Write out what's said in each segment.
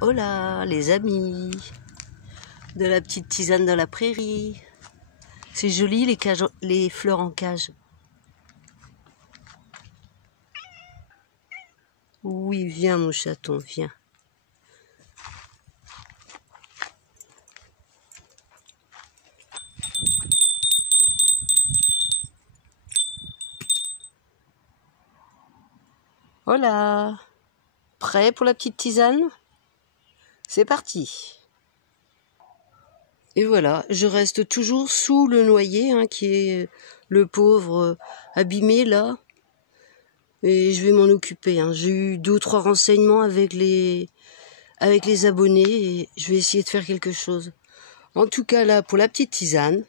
Hola les amis de la petite tisane dans la prairie. C'est joli les fleurs en cage. Oui, viens mon chaton, viens. Hola, prêt pour la petite tisane? C'est parti. Et voilà, je reste toujours sous le noyer, qui est le pauvre abîmé là. Et je vais m'en occuper. J'ai eu 2 ou 3 renseignements avec les abonnés et je vais essayer de faire quelque chose. En tout cas là, pour la petite tisane,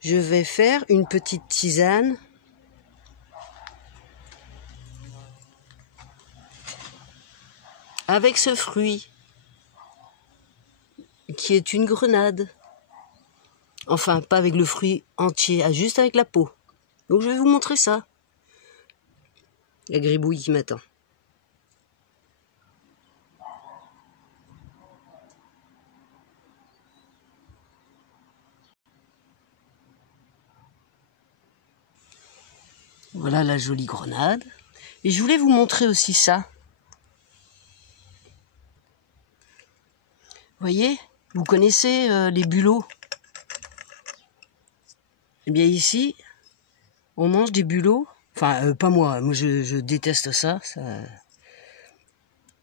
je vais faire une petite tisane avec ce fruit qui est une grenade. Enfin, pas avec le fruit entier, juste avec la peau. Donc je vais vous montrer ça. La gribouille qui m'attend. Voilà la jolie grenade. Et je voulais vous montrer aussi ça. Vous voyez, vous connaissez les bulots. Eh bien ici, on mange des bulots. Enfin, pas moi je déteste ça.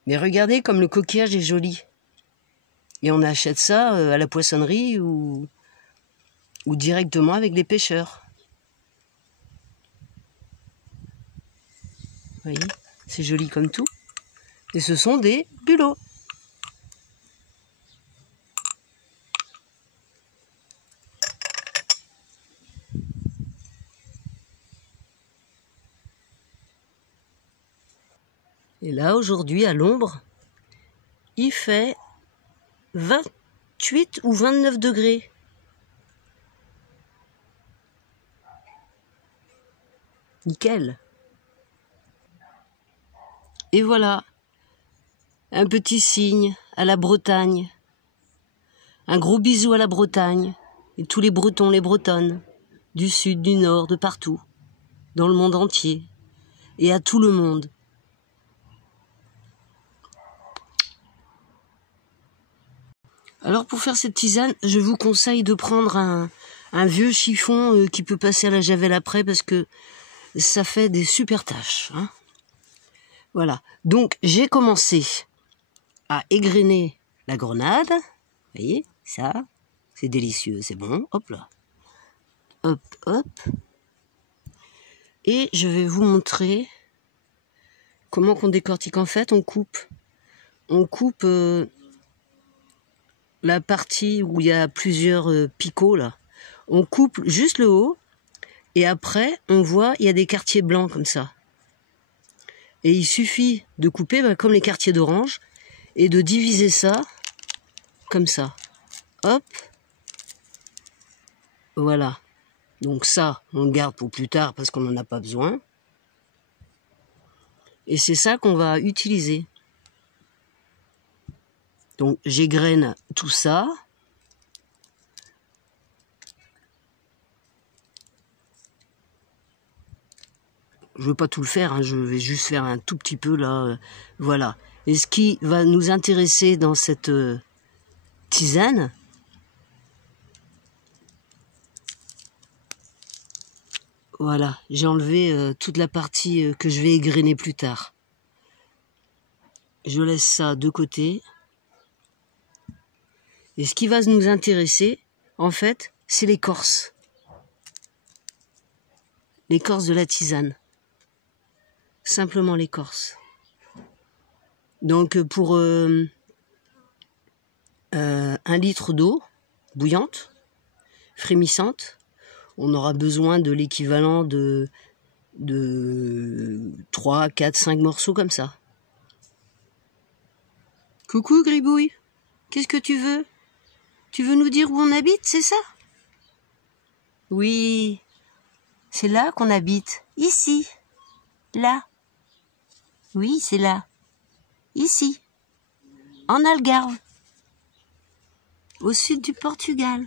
Mais regardez comme le coquillage est joli. Et on achète ça à la poissonnerie ou directement avec les pêcheurs. Vous voyez, c'est joli comme tout. Et ce sont des bulots. Et là, aujourd'hui, à l'ombre, il fait 28 ou 29 degrés. Nickel. Et voilà, un petit signe à la Bretagne. Un gros bisou à la Bretagne et tous les Bretons, les Bretonnes, du sud, du nord, de partout, dans le monde entier, et à tout le monde. Alors pour faire cette tisane, je vous conseille de prendre un vieux chiffon qui peut passer à la javel après parce que ça fait des super taches. Voilà, donc j'ai commencé à égrener la grenade. Vous voyez, ça, c'est délicieux, c'est bon. Hop là. Hop, hop. Et je vais vous montrer comment qu'on décortique. En fait, on coupe la partie où il y a plusieurs picots là. On coupe juste le haut et après on voit il y a des quartiers blancs comme ça. Et il suffit de couper comme les quartiers d'orange et de diviser ça comme ça. Hop. Voilà. Donc ça, on le garde pour plus tard parce qu'on n'en a pas besoin. Et c'est ça qu'on va utiliser. Donc j'égrène tout ça. Je ne veux pas tout le faire, je vais juste faire un tout petit peu là. Voilà. Et ce qui va nous intéresser dans cette tisane, voilà, j'ai enlevé toute la partie que je vais égrener plus tard. Je laisse ça de côté. Et ce qui va nous intéresser, en fait, c'est l'écorce. L'écorce de la tisane. Simplement l'écorce. Donc pour 1 litre d'eau bouillante, frémissante, on aura besoin de l'équivalent de 3, 4, 5 morceaux comme ça. Coucou Gribouille, qu'est-ce que tu veux? Tu veux nous dire où on habite, c'est ça? Oui, c'est là qu'on habite. Ici. Là. Oui, c'est là. Ici. en Algarve, au sud du Portugal.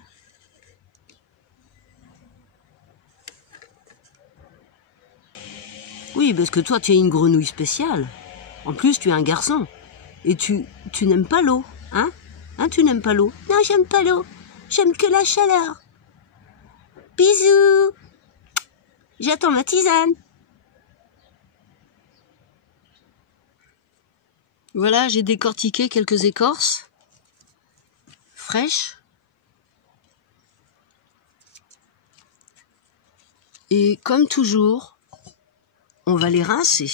Oui, parce que toi, tu es une grenouille spéciale. En plus, tu es un garçon. Et tu n'aimes pas l'eau, hein? Hein, tu n'aimes pas l'eau? Non, j'aime pas l'eau. J'aime que la chaleur. Bisous. J'attends ma tisane. Voilà, j'ai décortiqué quelques écorces fraîches. Et comme toujours, on va les rincer.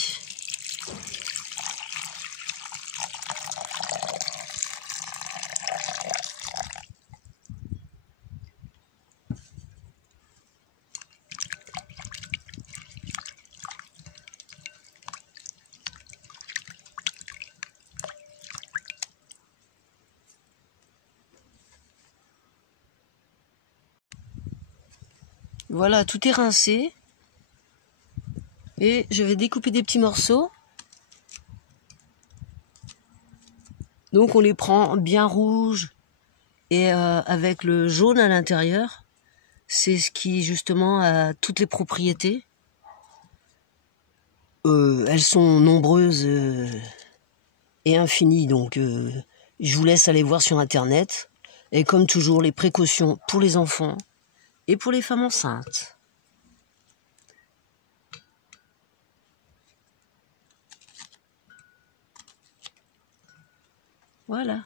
Voilà, tout est rincé. Et je vais découper des petits morceaux. Donc on les prend bien rouges et avec le jaune à l'intérieur. C'est ce qui justement a toutes les propriétés. Elles sont nombreuses et infinies, donc je vous laisse aller voir sur internet. Et comme toujours, les précautions pour les enfants et pour les femmes enceintes. Voilà.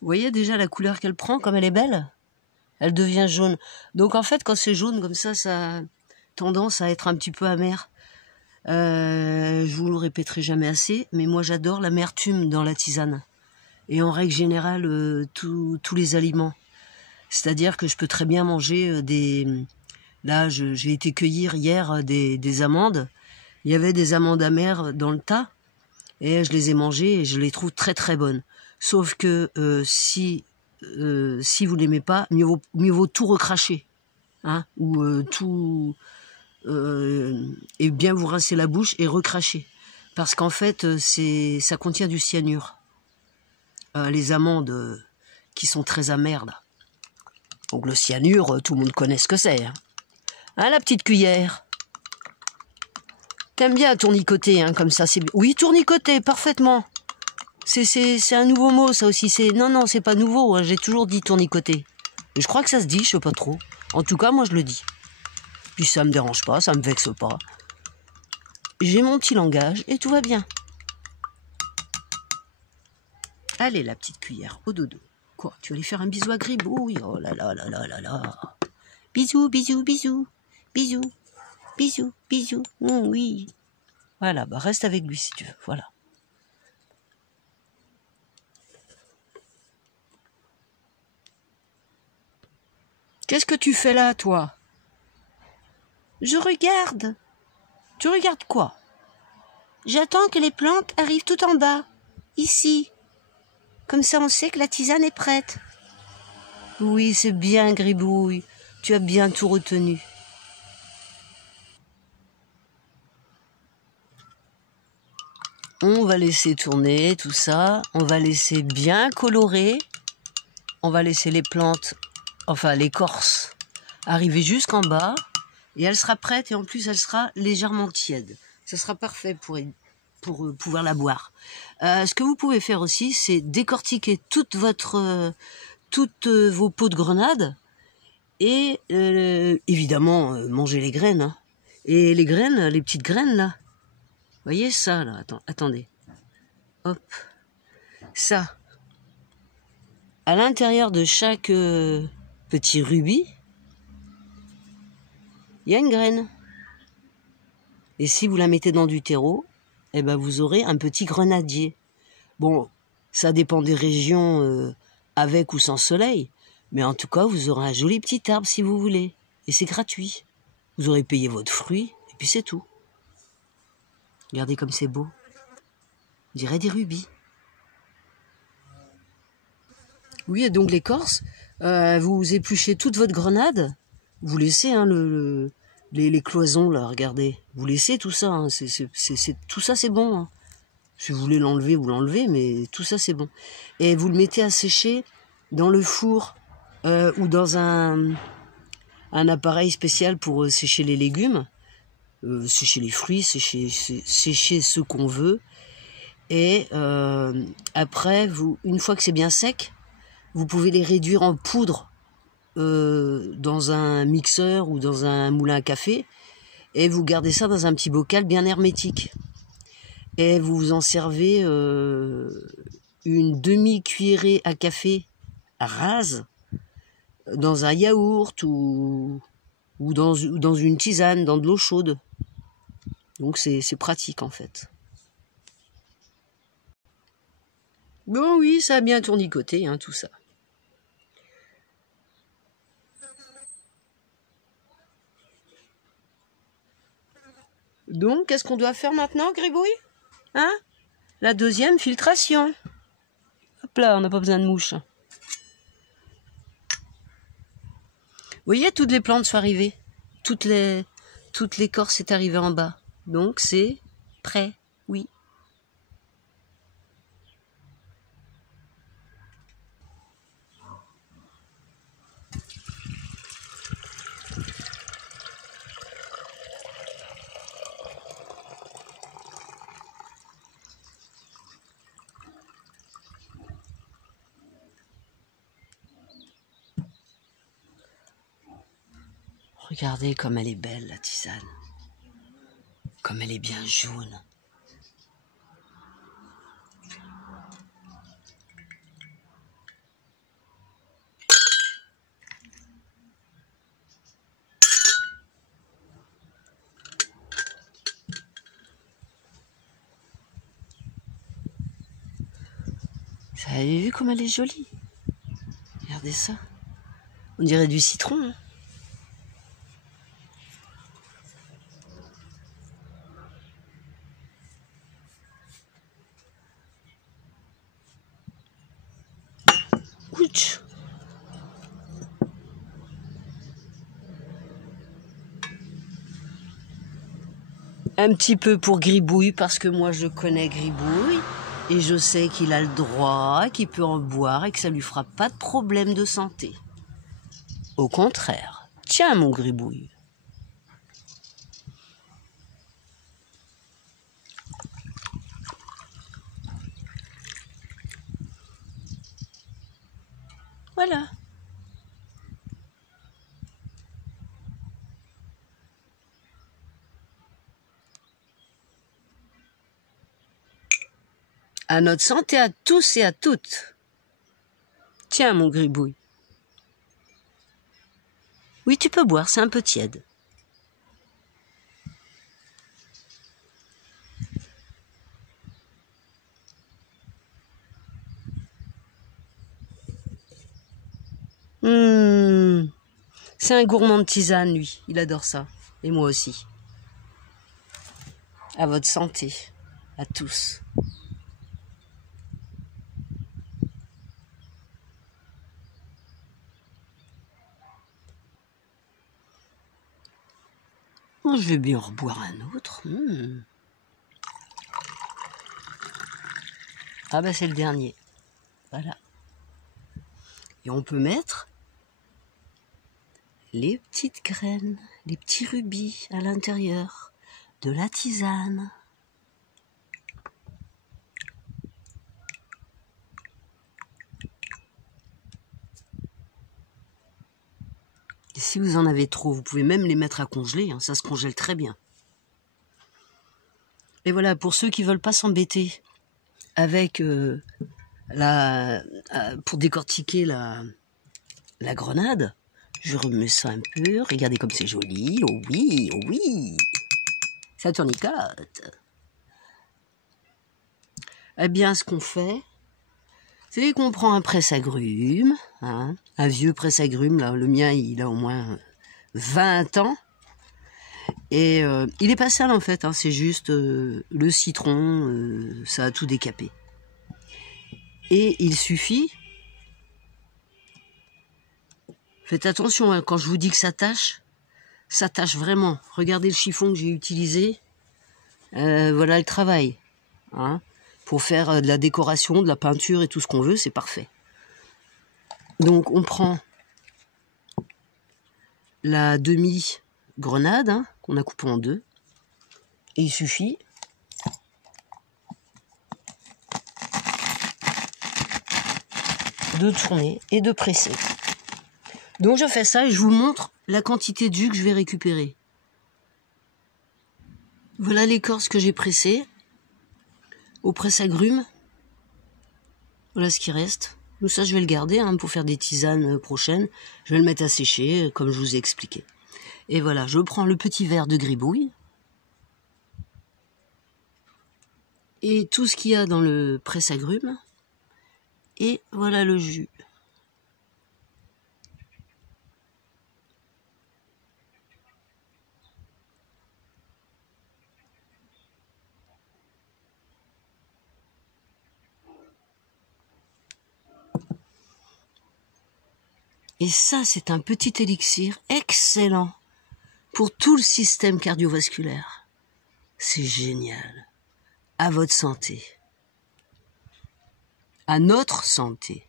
Vous voyez déjà la couleur qu'elle prend, comme elle est belle? Elle devient jaune. Donc en fait, quand c'est jaune comme ça a tendance à être un petit peu amer. Je vous le répéterai jamais assez, mais moi j'adore l'amertume dans la tisane. Et en règle générale, tous les aliments. C'est-à-dire que je peux très bien manger Là, j'ai été cueillir hier des amandes. Il y avait des amandes amères dans le tas. Et je les ai mangées et je les trouve très très bonnes. Sauf que si vous l'aimez pas, mieux vaut tout recracher, hein, ou tout et bien vous rincer la bouche et recracher, parce qu'en fait ça contient du cyanure. Les amandes qui sont très amères là. Donc le cyanure, tout le monde connaît ce que c'est. Hein, la petite cuillère. T'aimes bien tournicoter, hein, comme ça, c'est... Oui, tournicoter, parfaitement. C'est un nouveau mot, ça aussi. Non, c'est pas nouveau, hein, j'ai toujours dit tournicoter. Mais je crois que ça se dit, je sais pas trop. En tout cas, moi, je le dis. Puis ça me dérange pas, ça me vexe pas. J'ai mon petit langage et tout va bien. Allez, la petite cuillère, au dodo. Quoi, tu vas aller faire un bisou à Gribouille? Oh là là là là là là. Bisous, bisous, bisous. Bisous, bisous, bisous. Oui. Voilà, bah reste avec lui si tu veux, voilà. Qu'est-ce que tu fais là, toi? Je regarde. Tu regardes quoi? J'attends que les plantes arrivent tout en bas, ici. Comme ça, on sait que la tisane est prête. Oui, c'est bien, Gribouille. Tu as bien tout retenu. On va laisser tourner tout ça. On va laisser bien colorer. On va laisser les plantes, enfin l'écorce, arriver jusqu'en bas. Et elle sera prête et en plus elle sera légèrement tiède. Ça sera parfait pour pouvoir la boire. Ce que vous pouvez faire aussi, c'est décortiquer toutes vos peaux de grenade et évidemment manger les graines. Hein. Et les graines, les petites graines là, vous voyez ça là, attendez. Hop, ça. À l'intérieur de chaque petit rubis, il y a une graine. Et si vous la mettez dans du terreau, eh ben vous aurez un petit grenadier. Bon, ça dépend des régions avec ou sans soleil, mais en tout cas, vous aurez un joli petit arbre si vous voulez. Et c'est gratuit. Vous aurez payé votre fruit, et puis c'est tout. Regardez comme c'est beau. On dirait des rubis. Oui, et donc l'écorce, vous épluchez toute votre grenade, vous laissez hein, les cloisons là, regardez. Vous laissez tout ça, hein, tout ça c'est bon. Hein. Si vous voulez l'enlever, vous l'enlevez, mais tout ça c'est bon. Et vous le mettez à sécher dans le four ou dans un appareil spécial pour sécher les légumes, sécher les fruits, sécher ce qu'on veut. Et après, une fois que c'est bien sec, vous pouvez les réduire en poudre dans un mixeur ou dans un moulin à café. Et vous gardez ça dans un petit bocal bien hermétique. Et vous vous en servez une demi-cuillerée à café rase dans un yaourt ou dans une tisane, dans de l'eau chaude. Donc c'est pratique en fait. Bon oui, ça a bien tournicoté, hein, tout ça. Donc, qu'est-ce qu'on doit faire maintenant, Gribouille? Hein? La deuxième filtration. Hop là, on n'a pas besoin de mouches. Vous voyez, toutes les plantes sont arrivées. Toute l'écorce est arrivée en bas. Donc, c'est prêt, oui. Regardez comme elle est belle, la tisane. Comme elle est bien jaune. Vous avez vu comme elle est jolie? Regardez ça. On dirait du citron. Hein. Ouch. Un petit peu pour Gribouille, parce que moi je connais Gribouille, et je sais qu'il a le droit, qu'il peut en boire, et que ça lui fera pas de problème de santé. Au contraire. Tiens mon Gribouille. Voilà. À notre santé à tous et à toutes. Tiens, mon Gribouille. Oui, tu peux boire, c'est un peu tiède. C'est un gourmand de tisane, lui. Il adore ça. Et moi aussi. À votre santé. À tous. Bon, je vais bien en reboire un autre. Ah bah c'est le dernier. Voilà. Et on peut mettre les petites graines, les petits rubis à l'intérieur de la tisane. Et si vous en avez trop, vous pouvez même les mettre à congeler, hein, ça se congèle très bien. Et voilà, pour ceux qui veulent pas s'embêter avec pour décortiquer la grenade, je remets ça un peu. Regardez comme c'est joli. Oh oui, oh oui. Ça tournicote. Eh bien, ce qu'on fait, c'est qu'on prend un presse-agrumes, hein, un vieux presse-agrumes. Là, le mien, il a au moins 20 ans. Et il est pas sale en fait, hein, c'est juste le citron, ça a tout décapé. Et il suffit, faites attention hein, quand je vous dis que ça tâche vraiment. Regardez le chiffon que j'ai utilisé, voilà le travail. Hein, pour faire de la décoration, de la peinture et tout ce qu'on veut, c'est parfait. Donc on prend la demi-grenade hein, qu'on a coupée en deux. Et il suffit de tourner et de presser. Donc je fais ça et je vous montre la quantité de jus que je vais récupérer. Voilà l'écorce que j'ai pressée au presse-agrumes. Voilà ce qui reste. Tout ça je vais le garder hein, pour faire des tisanes prochaines. Je vais le mettre à sécher comme je vous ai expliqué. Et voilà, je prends le petit verre de gribouille. Et tout ce qu'il y a dans le presse-agrumes. Et voilà le jus. Et ça, c'est un petit élixir excellent pour tout le système cardiovasculaire. C'est génial. À votre santé. À notre santé.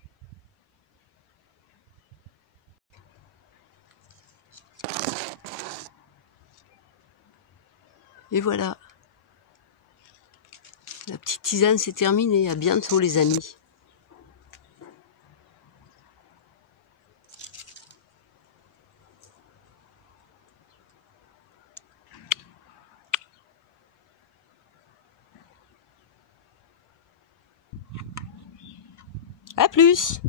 Et voilà. La petite tisane c'est terminé. À bientôt les amis. À plus.